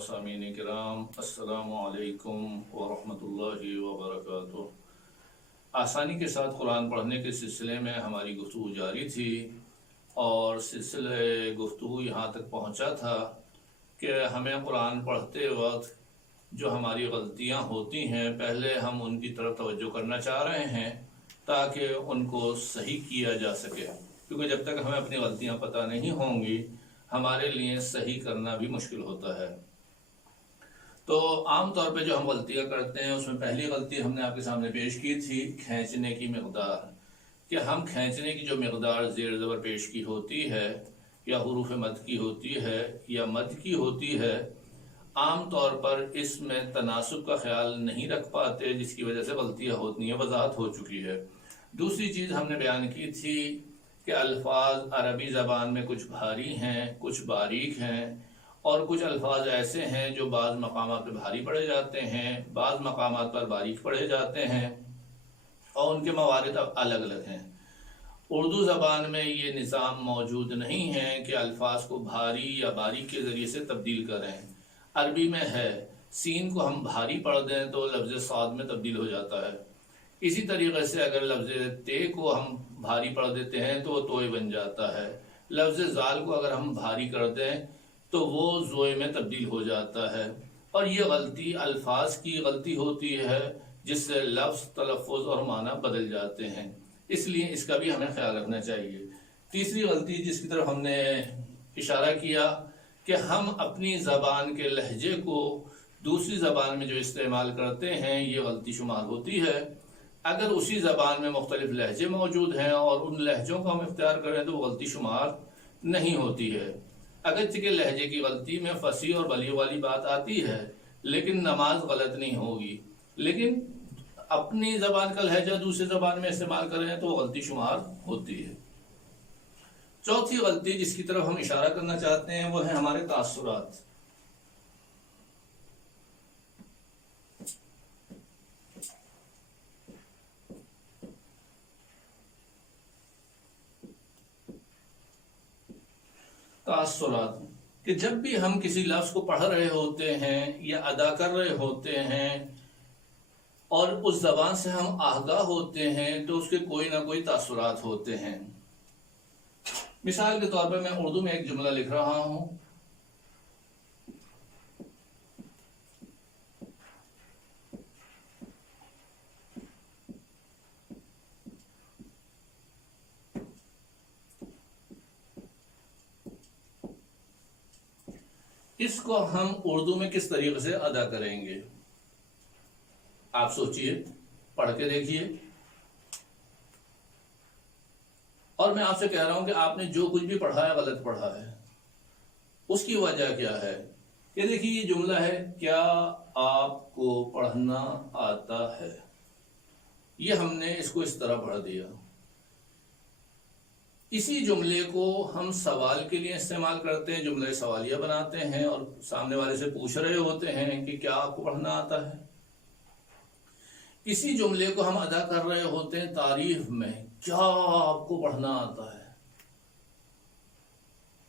سامعین کرام، السلام علیکم ورحمۃ اللہ وبرکاتہ۔ آسانی کے ساتھ قرآن پڑھنے کے سلسلے میں ہماری گفتگو جاری تھی اور سلسلہ گفتگو یہاں تک پہنچا تھا کہ ہمیں قرآن پڑھتے وقت جو ہماری غلطیاں ہوتی ہیں پہلے ہم ان کی طرف توجہ کرنا چاہ رہے ہیں تاکہ ان کو صحیح کیا جا سکے، کیونکہ جب تک ہمیں اپنی غلطیاں پتہ نہیں ہوں گی ہمارے لیے صحیح کرنا بھی مشکل ہوتا ہے۔ تو عام طور پہ جو ہم غلطیاں کرتے ہیں اس میں پہلی غلطی ہم نے آپ کے سامنے پیش کی تھی کھینچنے کی مقدار، کہ ہم کھینچنے کی جو مقدار زیر زبر پیش کی ہوتی ہے یا حروف مد کی ہوتی ہے یا مد کی ہوتی ہے، عام طور پر اس میں تناسب کا خیال نہیں رکھ پاتے، جس کی وجہ سے غلطیاں ہوتی ہیں، وضاحت ہو چکی ہے۔ دوسری چیز ہم نے بیان کی تھی کہ الفاظ عربی زبان میں کچھ بھاری ہیں، کچھ باریک ہیں، اور کچھ الفاظ ایسے ہیں جو بعض مقامات پر بھاری پڑھے جاتے ہیں، بعض مقامات پر باریک پڑھے جاتے ہیں، اور ان کے موارد الگ الگ ہیں۔ اردو زبان میں یہ نظام موجود نہیں ہے کہ الفاظ کو بھاری یا باریک کے ذریعے سے تبدیل کریں۔ عربی میں ہے، سین کو ہم بھاری پڑھ دیں تو لفظ صاد میں تبدیل ہو جاتا ہے، اسی طریقے سے اگر لفظ تے کو ہم بھاری پڑھ دیتے ہیں تو وہ توئے بن جاتا ہے، لفظ زال کو اگر ہم بھاری کر دیں تو وہ زوئے میں تبدیل ہو جاتا ہے، اور یہ غلطی الفاظ کی غلطی ہوتی ہے جس سے لفظ، تلفظ اور معنی بدل جاتے ہیں، اس لیے اس کا بھی ہمیں خیال رکھنا چاہیے۔ تیسری غلطی جس کی طرف ہم نے اشارہ کیا کہ ہم اپنی زبان کے لہجے کو دوسری زبان میں جو استعمال کرتے ہیں یہ غلطی شمار ہوتی ہے۔ اگر اسی زبان میں مختلف لہجے موجود ہیں اور ان لہجوں کو ہم اختیار کریں تو وہ غلطی شمار نہیں ہوتی ہے۔ اگرچہ کہ لہجے کی غلطی میں فصیح اور بلیغ والی بات آتی ہے لیکن نماز غلط نہیں ہوگی، لیکن اپنی زبان کا لہجہ دوسری زبان میں استعمال کریں تو وہ غلطی شمار ہوتی ہے۔ چوتھی غلطی جس کی طرف ہم اشارہ کرنا چاہتے ہیں وہ ہے ہمارے تاثرات۔ تاثرات کہ جب بھی ہم کسی لفظ کو پڑھ رہے ہوتے ہیں یا ادا کر رہے ہوتے ہیں اور اس زبان سے ہم آگاہ ہوتے ہیں تو اس کے کوئی نہ کوئی تاثرات ہوتے ہیں۔ مثال کے طور پر میں اردو میں ایک جملہ لکھ رہا ہوں، اس کو ہم اردو میں کس طریقے سے ادا کریں گے؟ آپ سوچئے، پڑھ کے دیکھیے، اور میں آپ سے کہہ رہا ہوں کہ آپ نے جو کچھ بھی پڑھا ہے غلط پڑھا ہے۔ اس کی وجہ کیا ہے؟ کہ دیکھیے یہ جملہ ہے، کیا آپ کو پڑھنا آتا ہے؟ یہ ہم نے اس کو اس طرح پڑھ دیا۔ اسی جملے کو ہم سوال کے لیے استعمال کرتے ہیں، جملہ سوالیہ بناتے ہیں اور سامنے والے سے پوچھ رہے ہوتے ہیں کہ کیا آپ کو پڑھنا آتا ہے؟ اسی جملے کو ہم ادا کر رہے ہوتے ہیں تعریف میں، کیا آپ کو پڑھنا آتا ہے؟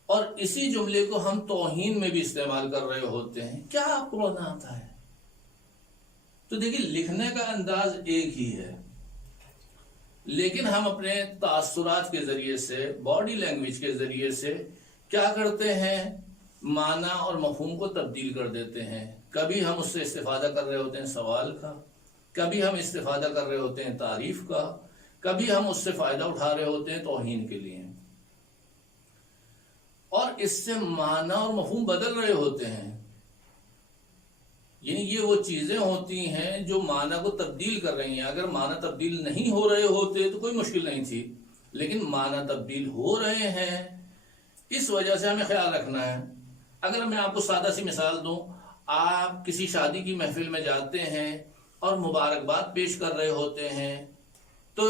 اور اسی جملے کو ہم توہین میں بھی استعمال کر رہے ہوتے ہیں، کیا آپ کو پڑھنا آتا ہے؟ تو دیکھیے لکھنے کا انداز ایک ہی ہے، لیکن ہم اپنے تاثرات کے ذریعے سے، باڈی لینگویج کے ذریعے سے کیا کرتے ہیں؟ معنی اور مفہوم کو تبدیل کر دیتے ہیں۔ کبھی ہم اس سے استفادہ کر رہے ہوتے ہیں سوال کا، کبھی ہم استفادہ کر رہے ہوتے ہیں تعریف کا، کبھی ہم اس سے فائدہ اٹھا رہے ہوتے ہیں توہین کے لیے، اور اس سے معنی اور مفہوم بدل رہے ہوتے ہیں۔ یعنی یہ وہ چیزیں ہوتی ہیں جو معنی کو تبدیل کر رہی ہیں۔ اگر معنی تبدیل نہیں ہو رہے ہوتے تو کوئی مشکل نہیں تھی، لیکن معنی تبدیل ہو رہے ہیں، اس وجہ سے ہمیں خیال رکھنا ہے۔ اگر میں آپ کو سادہ سی مثال دوں، آپ کسی شادی کی محفل میں جاتے ہیں اور مبارکباد پیش کر رہے ہوتے ہیں تو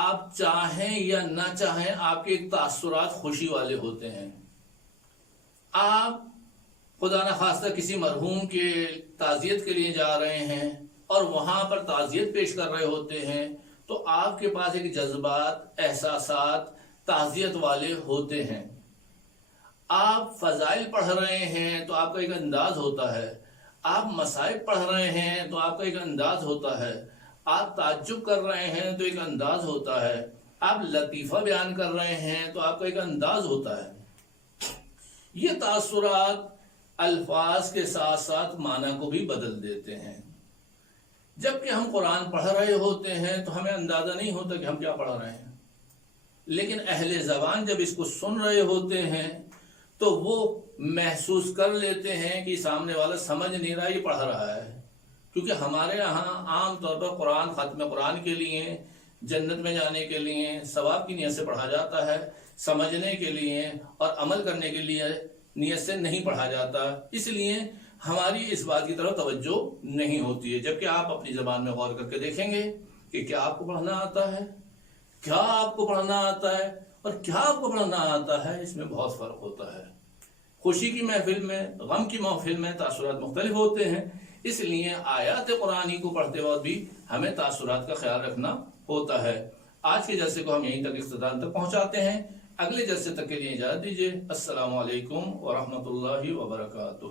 آپ چاہیں یا نہ چاہیں آپ کے تاثرات خوشی والے ہوتے ہیں۔ آپ خدا نخواستہ کسی مرحوم کے تعزیت کے لیے جا رہے ہیں اور وہاں پر تعزیت پیش کر رہے ہوتے ہیں تو آپ کے پاس ایک جذبات، احساسات تعزیت والے ہوتے ہیں۔ آپ فضائل پڑھ رہے ہیں تو آپ کا ایک انداز ہوتا ہے، آپ مصائب پڑھ رہے ہیں تو آپ کا ایک انداز ہوتا ہے، آپ تعجب کر رہے ہیں تو ایک انداز ہوتا ہے، آپ لطیفہ بیان کر رہے ہیں تو آپ کا ایک انداز ہوتا ہے۔ یہ تاثرات الفاظ کے ساتھ ساتھ معنی کو بھی بدل دیتے ہیں۔ جب کہ ہم قرآن پڑھ رہے ہوتے ہیں تو ہمیں اندازہ نہیں ہوتا کہ ہم کیا پڑھ رہے ہیں، لیکن اہل زبان جب اس کو سن رہے ہوتے ہیں تو وہ محسوس کر لیتے ہیں کہ سامنے والا سمجھ نہیں رہا، یہ پڑھ رہا ہے۔ کیونکہ ہمارے یہاں عام طور پر قرآن ختم قرآن کے لیے، جنت میں جانے کے لیے، ثواب کی نیت سے پڑھا جاتا ہے، سمجھنے کے لیے اور عمل کرنے کے لیے نیت سے نہیں پڑھا جاتا۔ اس لیے ہماری اس بات کی طرف توجہ نہیں ہوتی ہے، جبکہ آپ اپنی زبان میں غور کر کے دیکھیں گے کہ کیا آپ کو پڑھنا آتا ہے، کیا آپ کو پڑھنا آتا ہے اور کیا آپ کو پڑھنا آتا ہے، اس میں بہت فرق ہوتا ہے۔ خوشی کی محفل میں، غم کی محفل میں تاثرات مختلف ہوتے ہیں، اس لیے آیات قرآنی کو پڑھتے وقت بھی ہمیں تاثرات کا خیال رکھنا ہوتا ہے۔ آج کے جلسے کو ہم یہیں تک اختتام تک پہنچاتے ہیں۔ اگلے جلسے تک کے لیے اجازت دیجیے۔ السلام علیکم ورحمۃ اللہ وبرکاتہ۔